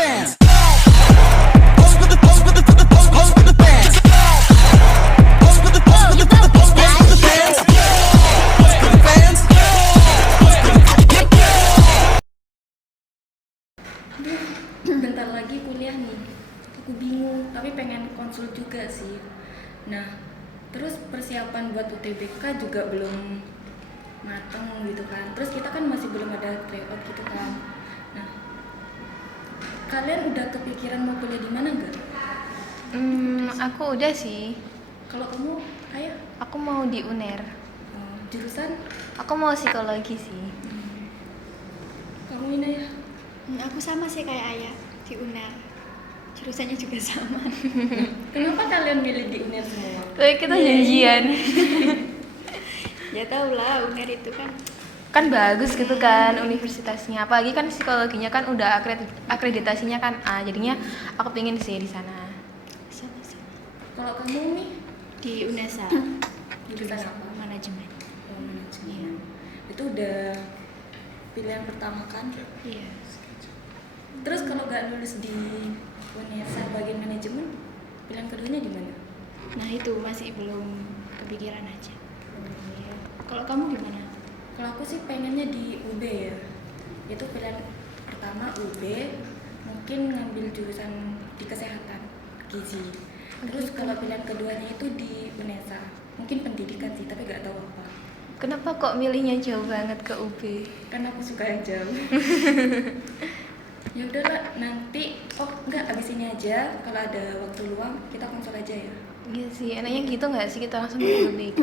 bands. Pose for the pose for the for the pose pose for the fans. Pose for the pose for the for the pose pose for the fans. For the fans. Bentar lagi kuliah nih, aku bingung tapi pengen konsul juga sih. Nah, terus persiapan buat UTBK juga belum mateng gitu kan. Terus kita kan masih belum ada tryout gitu kan. Nah, kalian udah kepikiran mau kuliah di mana nggak? Aku udah sih. Kalau kamu, Ayah, Aku mau di UNER. jurusan? Aku mau psikologi sih. Kamu ini ya? Aku sama sih kayak Ayah di UNER. Jurusannya juga sama. Kenapa kalian milih di UNER semua? Kayak kita janjian. Ya tau lah, UNER itu Kan bagus gitu kan universitasnya. Apalagi kan psikologinya kan udah akreditasinya kan A. Jadinya aku pengen sih di sana. sama-sama. Kalau kamu nih, Di UNESA. jurusan apa? Manajemen. Oh, manajemen. Itu udah pilihan pertama kan? Iya. Terus kalau nggak lulus di UNESA bagian manajemen, pilihan keduanya di mana? Nah itu masih belum kepikiran aja. Kalau kamu gimana? Kalau aku sih pengennya di UB ya. Itu pilihan pertama UB, mungkin ngambil jurusan di kesehatan, gizi. Terus kalau pilihan keduanya itu di UNESA, mungkin pendidikan sih, tapi nggak tahu apa. Kenapa kok milihnya jauh banget ke UB? Karena aku suka yang jauh. Ya udahlah, nanti enggak abis ini aja kalau ada waktu luang kita konsul aja ya. Iya sih, enaknya gitu nggak sih kita langsung ke UTBK?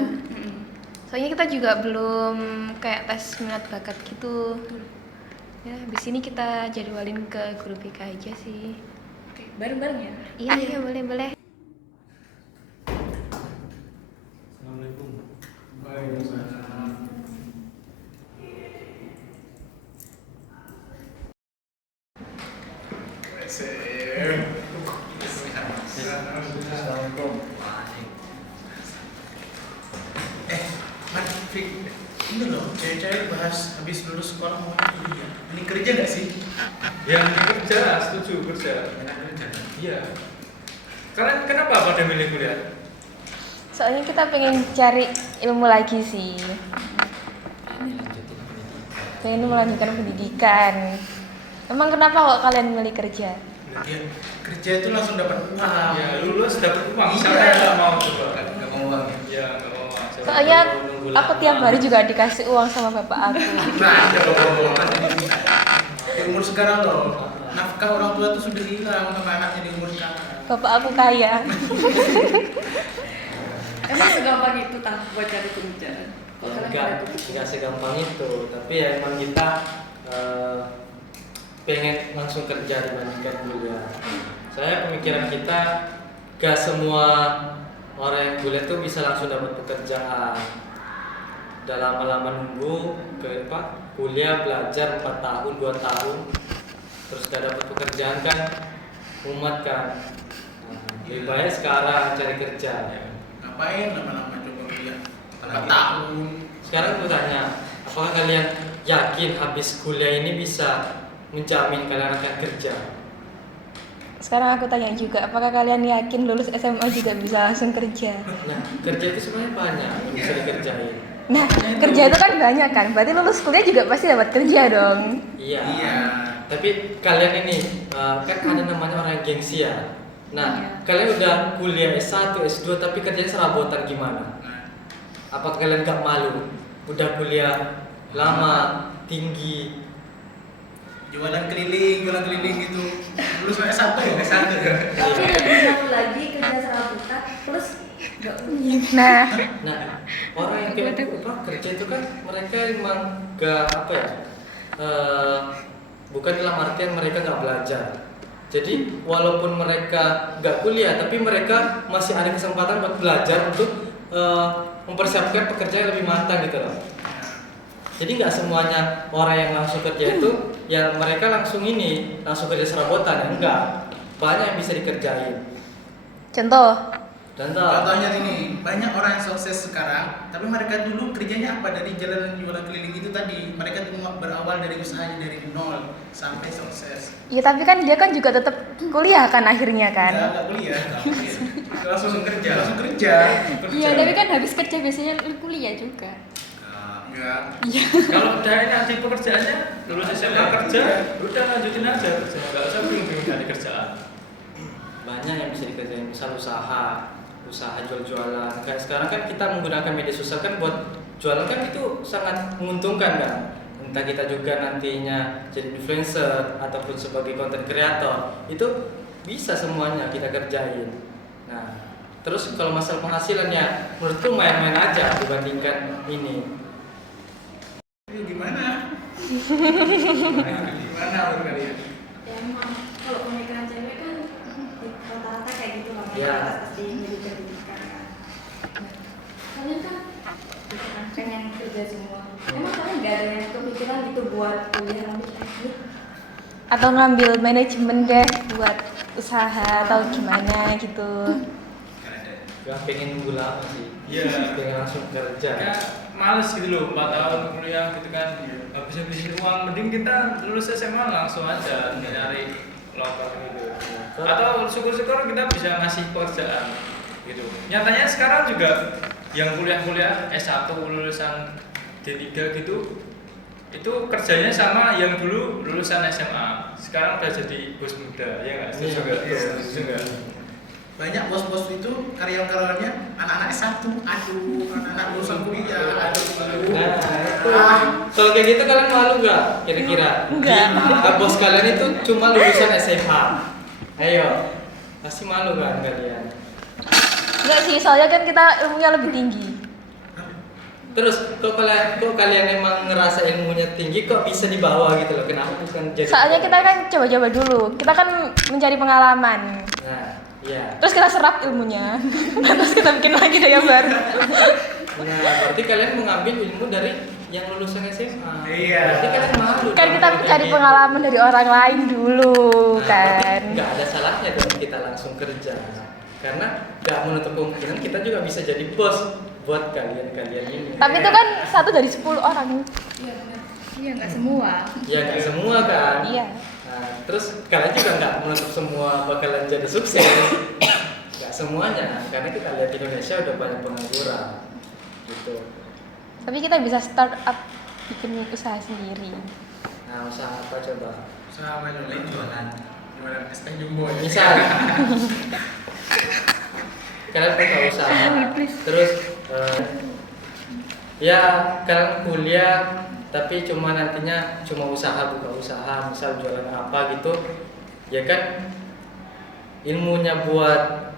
Soalnya kita juga belum kayak tes minat bakat gitu. Ya, habis ini kita jadwalin ke guru BK aja sih. Oke, bareng-bareng ya. Iya, boleh. Assalamualaikum. Waalaikumsalam. Assalamualaikum. Man, Fik, ini loh, cewek-cewek bahas habis lulus sekolah mau kuliah. Ini kerja nggak sih? Ya, kerja, setuju kerja. Enak kerja. Iya. Karena kenapa pada milih kuliah? Soalnya kita pengen cari ilmu lagi sih. Pengen melanjutkan pendidikan. Emang kenapa kok kalian milih kerja? Dia kerja itu langsung dapat uang. Ya, lulus dapat uang. Iya. Siapa yang nggak mau coba? Nggak mau uang. Ya, nggak mau uang. Siapa Soalnya tahu nunggu aku lama. tiap hari juga dikasih uang sama bapak aku. Nah, di umur sekarang loh, nafkah orang tua itu sudah hilang sama anaknya di umur sekarang. Bapak aku kaya. Emang segampang itu tah buat cari pekerjaan? Kalau kalian Enggak, ada tuh. enggak segampang itu, tapi ya emang kita pengen langsung kerja dibandingkan kuliah. Saya pemikiran kita gak semua orang yang kuliah tuh bisa langsung dapat pekerjaan. Udah lama-lama nunggu ke kuliah belajar 4 tahun, 2 tahun, terus gak dapat pekerjaan kan umat kan. Lebih baik sekarang cari kerja. Ngapain lama-lama coba kuliah? 4 tahun. Sekarang aku tanya, apakah kalian yakin habis kuliah ini bisa menjamin kalian akan kerja? Sekarang aku tanya juga, apakah kalian yakin lulus SMA juga bisa langsung kerja? Nah, kerja itu sebenarnya banyak yang bisa dikerjain. Nah, kerja itu kan banyak kan, berarti lulus kuliah juga pasti dapat kerja dong. Iya. Iya. Tapi kalian ini kan ada namanya orang yang gengsi ya. Nah, kalian udah kuliah S1, S2 tapi kerjanya serabutan gimana? Apakah kalian gak malu? Udah kuliah lama, tinggi. Jualan keliling gitu. Lulus S1 ya? S1 ya? Tapi lebih satu lagi kerja serabutan plus nggak punya. Nah, Nah, orang yang kayak kerja itu kan mereka emang gak bukan dalam artian mereka gak belajar. Jadi walaupun mereka gak kuliah, tapi mereka masih ada kesempatan buat belajar untuk mempersiapkan pekerjaan yang lebih matang gitu loh. Jadi nggak semuanya orang yang langsung kerja itu ya mereka langsung kerja serabutan, ya enggak. Banyak yang bisa dikerjain. contoh, Contohnya ini, banyak orang yang sukses sekarang, tapi mereka dulu kerjanya apa? Dari jalan jualan keliling itu tadi. Mereka cuma berawal dari usahanya dari nol sampai sukses. Ya tapi kan dia kan juga tetap kuliah kan akhirnya kan. Nggak kuliah, langsung kerja. Langsung kerja. Iya, tapi kan habis kerja biasanya kuliah juga. Enggak. Kalau udah nanti pekerjaannya lulus SMA kerja, udah lanjutin aja kerja. Nggak usah bingung-bingung cari kerjaan. Banyak yang bisa dikerjain, misal usaha jual-jualan. Kayak sekarang kan kita menggunakan media sosial kan buat jualan kan itu sangat menguntungkan kan. Entah kita juga nantinya jadi influencer ataupun sebagai content creator, itu bisa semuanya kita kerjain. Nah, terus kalau masalah penghasilannya menurutku main-main aja dibandingkan ini. Gimana? Gimana menurut kalian? Ya emang kalau pemikiran cewek kan rata-rata kayak gitu lah. Iya. Pasti jadi pendidikan kan. Nah, kalian kan gitu kan, pengen kerja semua. Emang kalian nggak ada yang kepikiran gitu buat kuliah lanjut lagi? Atau ngambil manajemen deh buat usaha atau gimana gitu. Gak pengen nunggu lama sih. Iya. Pengen langsung kerja. Kayak males gitu loh, 4 tahun kuliah gitu kan. Habis-habisin uang, mending kita lulus SMA langsung aja nyari lowongan gitu. Atau syukur-syukur kita bisa ngasih pekerjaan gitu. Nyatanya sekarang juga yang kuliah-kuliah S1 lulusan D3 gitu, itu kerjanya sama yang dulu lulusan SMA. Sekarang udah jadi bos muda, ya nggak? Setuju nggak? Setuju nggak? Banyak bos-bos itu karyawan-karyawannya anak-anak S1, aduh, anak-anak lulusan kuliah, aduh. Kalau kayak gitu kalian malu gak kira-kira? Enggak. Bos kalian itu cuma lulusan SMA. Ayo, pasti malu kan kalian? Enggak sih, soalnya kan kita ilmunya lebih tinggi. Terus kok kalian emang ngerasa ilmunya tinggi kok bisa di bawah gitu loh? Kenapa bukan jadi? Soalnya kita kan coba-coba dulu. Kita kan mencari pengalaman. Nah, iya. Terus kita serap ilmunya. Terus kita bikin lagi yang baru. Nah, berarti kalian mengambil ilmu dari yang lulusan SMA. Iya. Berarti kalian malu. Kan kita mencari pengalaman dari orang lain dulu kan. Nggak ada salahnya dong kita langsung kerja. Karena nggak menutup kemungkinan kita juga bisa jadi bos buat kalian ini. Tapi itu kan 1 dari 10 orang. Iya benar. Iya, nggak semua. Ya nggak semua kan. Iya. Nah, terus kalian juga nggak menutup semua bakalan jadi sukses. Nggak semuanya, karena kita lihat di Indonesia udah banyak pengangguran. Gitu. Tapi kita bisa start up bikin usaha sendiri. Nah, usaha apa coba? Usaha apa nih? Jualan. Jualan es teh jumbo. Misal kalian buka usaha, terus ya kalian kuliah tapi cuma nantinya cuma buka usaha, misal jualan apa gitu, ya kan ilmunya buat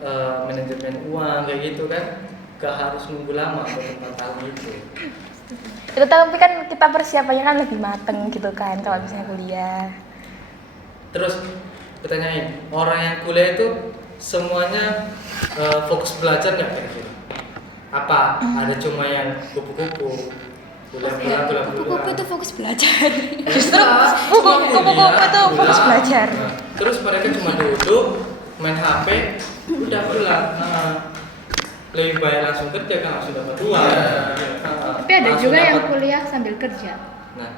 manajemen uang kayak gitu kan gak harus nunggu lama atau 4 tahun gitu. Itu tapi kan kita persiapannya kan lebih mateng gitu kan kalau misalnya kuliah. Terus pertanyaan, orang yang kuliah itu semuanya fokus belajar nggak kira-kira? Apa ada cuma yang kupu-kupu? Kupu-kupu itu fokus belajar. Justru kupu-kupu itu fokus belajar. Nah, terus mereka cuma duduk, main HP, udah pulang. Nah, lebih baik langsung kerja kan langsung dapat uang. Nah, Tapi ada langsung juga yang dapat- kuliah sambil kerja. Nah,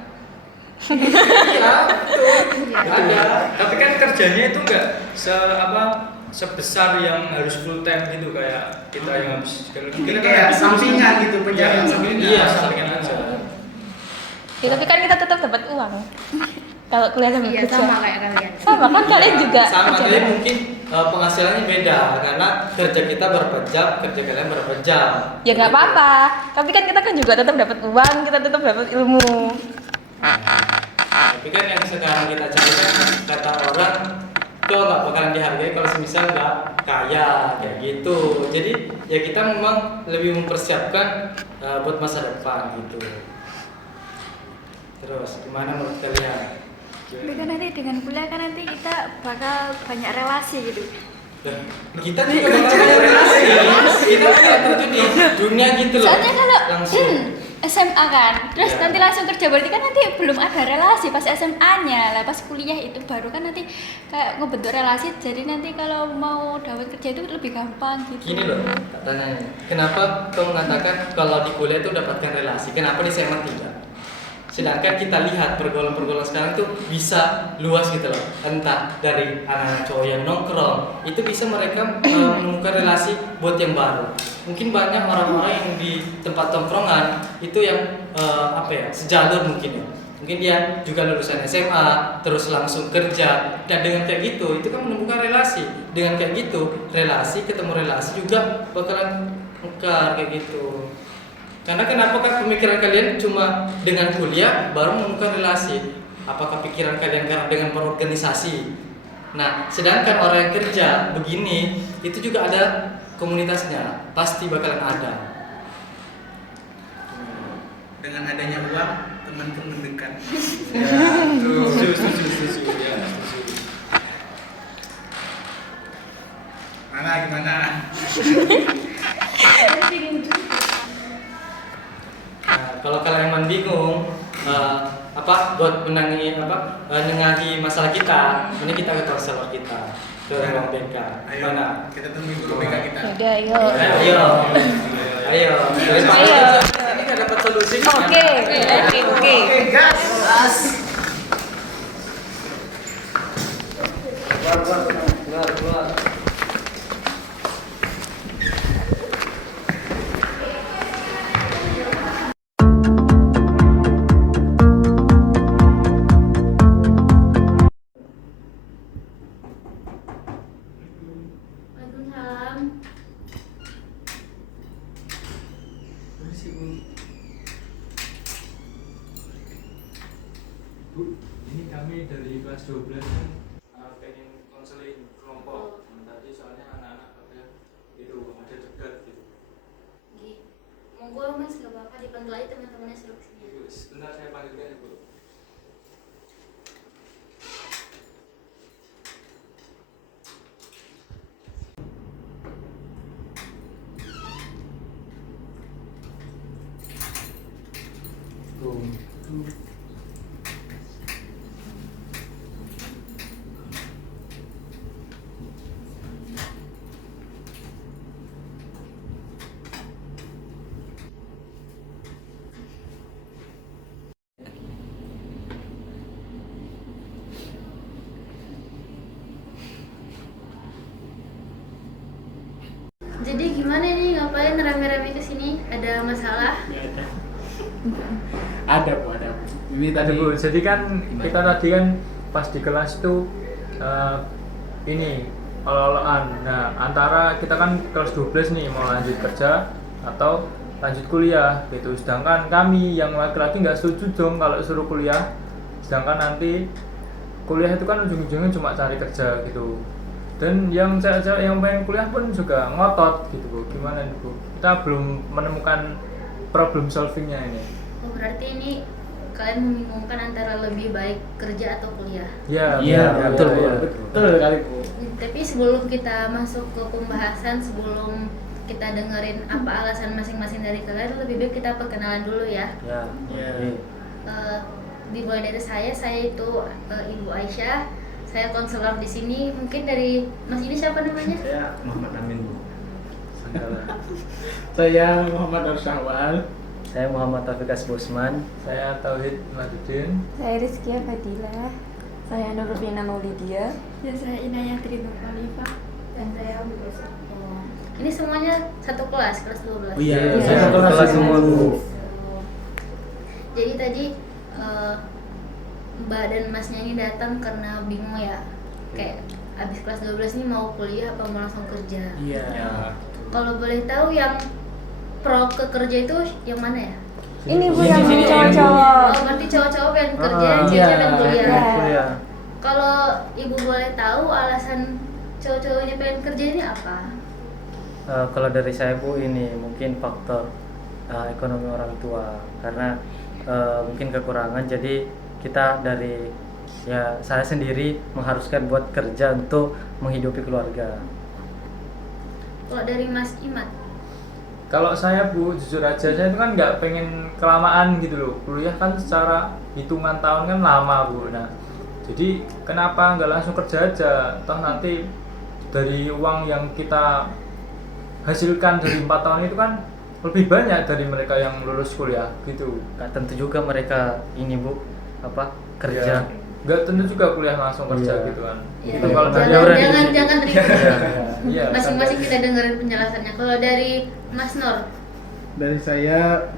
iya, betul. Ada. Tapi kan kerjanya itu nggak sebesar yang harus full time gitu kayak kita yang habis Mungkin kayak sampingan gitu, penjagaan sampingan. Iya, sampingan aja. Ya, tapi kan kita tetap dapat uang. Kalau kuliah sambil Iya, kerja. sama kayak kalian. Sama kan kalian juga Sama, kerja. tapi mungkin penghasilannya beda karena kerja kita berapa jam, kerja kalian berapa jam. Ya nggak apa-apa. Tapi kan kita kan juga tetap dapat uang, kita tetap dapat ilmu. Tapi kan yang sekarang kita cari kan kata orang kok nggak bakalan dihargai kalau semisal nggak kaya kayak gitu. Jadi ya kita memang lebih mempersiapkan buat masa depan gitu. Terus gimana menurut kalian? Tapi kan nanti dengan kuliah kan nanti kita bakal banyak relasi gitu. Dan kita juga bakal relasi. Kita juga terjun di dunia gitu loh. Soalnya kalau langsung. SMA kan, terus Iya. nanti langsung kerja, berarti kan nanti belum ada relasi pas SMA-nya lah, pas kuliah itu baru kan nanti kayak ngebentuk relasi, jadi nanti kalau mau dapat kerja itu lebih gampang gitu. Gini loh, tak tanya, kenapa kau mengatakan kalau di kuliah itu dapatkan relasi, kenapa di SMA tidak? Sedangkan kita lihat pergaulan-pergaulan sekarang tuh bisa luas gitu loh, entah dari anak cowok yang nongkrong, itu bisa mereka menemukan relasi buat yang baru. Mungkin banyak orang-orang yang di tempat tongkrongan itu yang sejalur mungkin ya. Mungkin dia juga lulusan SMA, terus langsung kerja, dan dengan kayak gitu itu kan menemukan relasi. Dengan kayak gitu relasi ketemu relasi juga bakalan mekar kayak gitu. Karena kenapa kan pemikiran kalian cuma dengan kuliah baru menemukan relasi? Apakah pikiran kalian karena dengan berorganisasi? Nah, sedangkan orang yang kerja begini itu juga ada komunitasnya, pasti bakalan ada. Dengan adanya uang, teman pun mendekat. Setuju. Ya, setuju. Gimana? Nah, kalau kalian bingung buat nengahi masalah kita, ini kita ke konselor kita, ke ruang BK. Ayo, Mana? kita temui guru BK kita. Udah, ayo. Ayo. Daripada ini nggak dapat solusi. Oke. Gas. Keluar. Waalaikumsalam. Bu, ini kami dari kelas 12 kan pengen konseling kelompok. Tadi soalnya anak-anak pada itu ada debat gitu. Monggo Mas, gak apa-apa, dipanggil aja teman-temannya suruh kesini. Sebentar saya panggilkan Ibu. Jadi gimana nih, ngapain rame-rame kesini? Ada masalah? Ada Bu. Ini Tadi Bu, jadi kan kita tadi kan pas di kelas itu ini olo-oloan. Nah, antara kita kan kelas 12 nih mau lanjut kerja atau lanjut kuliah gitu. Sedangkan kami yang laki-laki nggak setuju dong kalau suruh kuliah. Sedangkan nanti kuliah itu kan ujung-ujungnya cuma cari kerja gitu. Dan yang cewek-cewek yang pengen kuliah pun juga ngotot gitu Bu. Gimana nih Bu? Kita belum menemukan problem solvingnya ini. Oh, berarti ini kalian membingungkan antara lebih baik kerja atau kuliah. Iya, betul kali Bu. Tapi sebelum kita masuk ke pembahasan, sebelum kita dengerin apa alasan masing-masing dari kalian, lebih baik kita perkenalan dulu ya. Ya. Dimulai dari saya itu Ibu Aisyah. Saya konselor di sini. Mungkin dari Mas ini siapa namanya? Saya Muhammad Amin Bu. Saya Muhammad Arsyahwal. Saya Muhammad Taufik Bosman. Saya Tauhid Madudin. Saya Rizkia Fadila. Saya Nurulina Maulidia. Ya, saya Inayah Trinur Khalifah. Dan saya Abu Besar. Ini semuanya satu kelas 12. Oh iya, Saya kelas semua Bu. Jadi tadi Mbak dan Masnya ini datang karena bingung ya, kayak abis kelas 12 ini mau kuliah apa mau langsung kerja. Iya. Kalau boleh tahu yang pro ke kerja itu yang mana ya? Ini Bu Sini, yang sini, cowok-cowok. Oh, berarti cowok-cowok pengen kerja, cewek pengen kuliah. Iya. Kalau Ibu boleh tahu alasan cowok-cowoknya pengen kerja ini apa? Kalau dari saya Bu, ini mungkin faktor ekonomi orang tua, karena mungkin kekurangan, jadi kita dari saya sendiri mengharuskan buat kerja untuk menghidupi keluarga. Kalau dari Mas Imad? Kalau saya Bu, jujur aja saya itu kan nggak pengen kelamaan gitu loh. Kuliah kan secara hitungan tahun kan lama Bu. Nah, jadi kenapa nggak langsung kerja aja? Toh nanti dari uang yang kita hasilkan dari 4 tahun itu kan lebih banyak dari mereka yang lulus kuliah gitu. Nggak tentu juga mereka ini Bu apa Ya, kerja. nggak tentu juga kuliah langsung kerja Iya. gitu kan. Ya, Itu kalau dari orang jangan Iya, ribut. iya, Masing-masing kita dengerin penjelasannya. Kalau dari Mas Nur, Dari saya,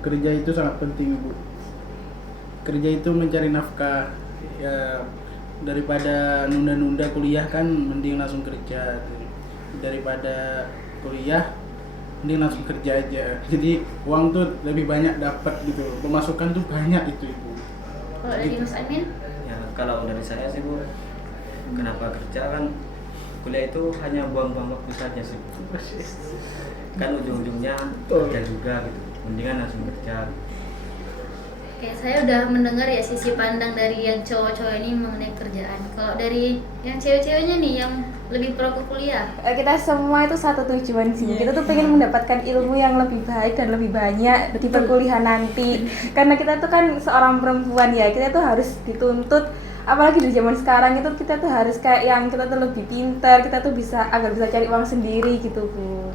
kerja itu sangat penting, Bu. Kerja itu mencari nafkah. Ya, daripada nunda-nunda kuliah kan mending langsung kerja. Daripada kuliah mending langsung kerja aja. Jadi uang tuh lebih banyak dapat gitu. Pemasukan tuh banyak itu, Ibu. kalau dari Mas Amin, Ya, kalau dari saya sih Bu, kenapa kerja kan kuliah itu hanya buang-buang waktu saja sih. Kan ujung-ujungnya kerja juga gitu. Mendingan langsung kerja. kayak saya udah mendengar ya sisi pandang dari yang cowok-cowok ini mengenai kerjaan. Kalau dari yang cewek-ceweknya nih yang lebih pro ke kuliah, Kita semua itu satu tujuan sih. Kita tuh pengen mendapatkan ilmu yang lebih baik dan lebih banyak di perkuliahan nanti. Karena kita tuh kan seorang perempuan ya, kita tuh harus dituntut, apalagi di zaman sekarang itu kita tuh harus kayak yang kita tuh lebih pintar, kita tuh bisa agar bisa cari uang sendiri gitu Bu.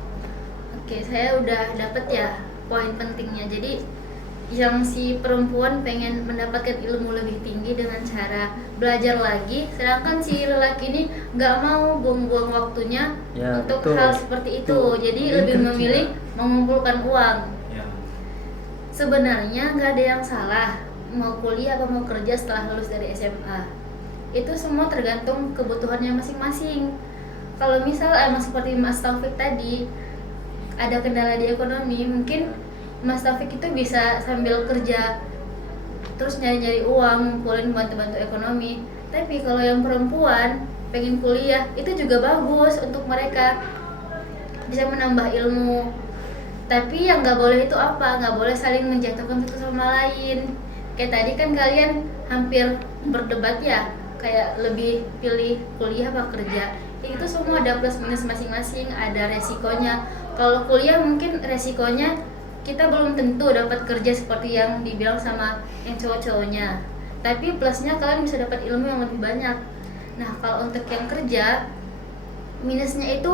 oke, saya udah dapet ya poin pentingnya. Jadi yang si perempuan pengen mendapatkan ilmu lebih tinggi dengan cara belajar lagi, sedangkan si lelaki ini nggak mau buang-buang waktunya Ya, untuk betul. hal seperti itu. Jadi lebih memilih mengumpulkan uang. Ya. Sebenarnya nggak ada yang salah mau kuliah atau mau kerja setelah lulus dari SMA. Itu semua tergantung kebutuhannya masing-masing. Kalau misal emang seperti Mas Taufik tadi ada kendala di ekonomi, mungkin Mas Taufik itu bisa sambil kerja terus nyari-nyari uang, ngumpulin bantu-bantu ekonomi. Tapi kalau yang perempuan pengen kuliah, itu juga bagus untuk mereka, bisa menambah ilmu. Tapi yang nggak boleh itu apa? Nggak boleh saling menjatuhkan satu sama lain. Kayak tadi kan kalian hampir berdebat ya, kayak lebih pilih kuliah apa kerja. Ya, itu semua ada plus minus masing-masing, ada resikonya. Kalau kuliah mungkin resikonya kita belum tentu dapat kerja seperti yang dibilang sama yang cowok-cowoknya. Tapi plusnya kalian bisa dapat ilmu yang lebih banyak. Nah, kalau untuk yang kerja, minusnya itu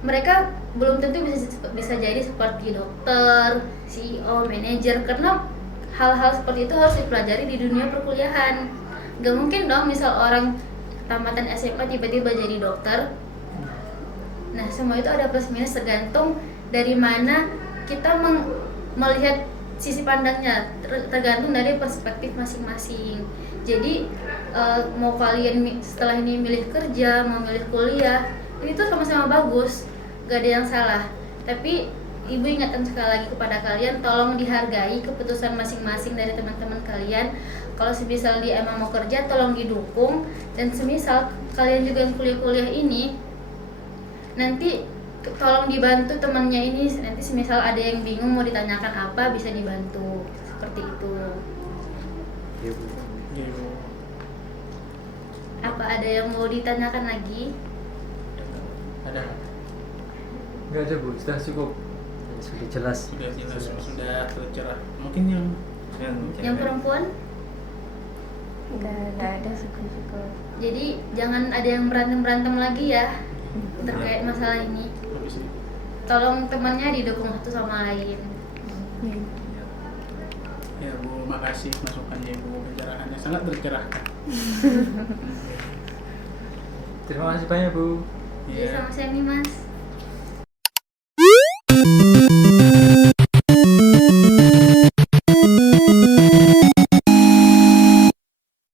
mereka belum tentu bisa jadi seperti dokter, CEO, manajer, karena hal-hal seperti itu harus dipelajari di dunia perkuliahan. Gak mungkin dong misal orang tamatan SMA tiba-tiba jadi dokter. Nah, semua itu ada plus minus tergantung dari mana kita melihat sisi pandangnya, tergantung dari perspektif masing-masing. Jadi mau kalian setelah ini milih kerja, mau milih kuliah, ini tuh sama-sama bagus, gak ada yang salah. Tapi ibu ingatkan sekali lagi kepada kalian, tolong dihargai keputusan masing-masing dari teman-teman kalian. Kalau semisal dia emang mau kerja, tolong didukung. Dan semisal kalian juga yang kuliah-kuliah ini, nanti tolong dibantu temannya ini. Nanti semisal ada yang bingung mau ditanyakan apa, bisa dibantu. Seperti itu. Apa ada yang mau ditanyakan lagi? Ada. Nggak ada Bu, sudah cukup. Sudah jelas. Sudah jelas, sudah tercerah. Mungkin yang Yang perempuan? Nggak ada syukur-syukur. Jadi jangan ada yang berantem-berantem lagi ya terkait masalah ini. habis ini. Tolong temannya didukung satu sama lain. Ya Bu, makasih masukannya Bu, pencerahannya sangat tercerahkan. Terima kasih banyak Bu. Jadi Ya. sama Semi Mas.